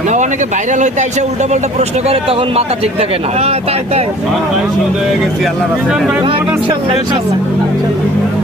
না অনেকে ভাইরাল হইতে আইসা উল্টা পাল্টা প্রশ্ন করে তখন মাথা ঠিক থাকে না। তাই তাই। আমার ভাই শহীদ হয়ে গেছি আল্লাহ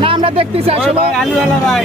না আমরা দেখতেছি আসলে ভাই ভাই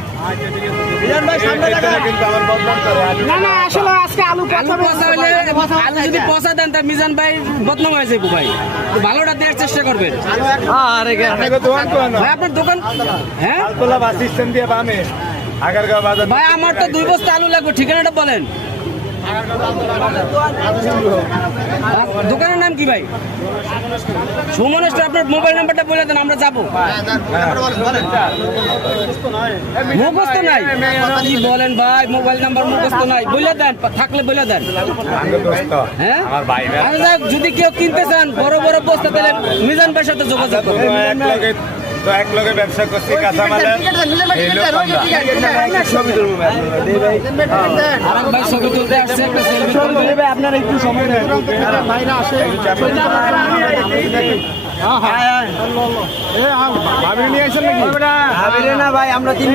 কিন্তু আমার বদনাম করে আলু না না আসলে আজকে আলু আলু পচা হলে আলু যদি পচা দেন তা মিজান ভাই বদনাম হয়ে যাবে ভাই। ভালোটা দেওয়ার চেষ্টা করবেন। আপনাকে ভাই আপনার দোকান হ্যাঁ? বাস স্ট্যান্ড দিয়ে বামে। আগারগাঁও বাজার ভাই আমার তো দুই বস্তা আলু লাগবে ঠিকানাটা বলেন। দোকানের নাম কি ভাই? সুমন আপনার মোবাইল নাম্বারটা বলে দেন আমরা যাব। মুখস্থ নাই? কি বলেন ভাই মোবাইল নাম্বার মুখস্থ নাই। বলে দেন থাকলে বলে দেন। হ্যাঁ? আচ্ছা, যদি কেউ কিনতে চান বড় বড় বস্তা তাহলে মিজান ভাইয়ের সাথে যোগাযোগ করবেন তো এক লগে ব্যবসা করছি কাঁচামালের। ভাই। ছবি তুলতে আসছে আপনার একটু সময় দেন। ভাইরা আসে ভাবি নিয়ে আসেন নাকি? না ভাই আমরা তিন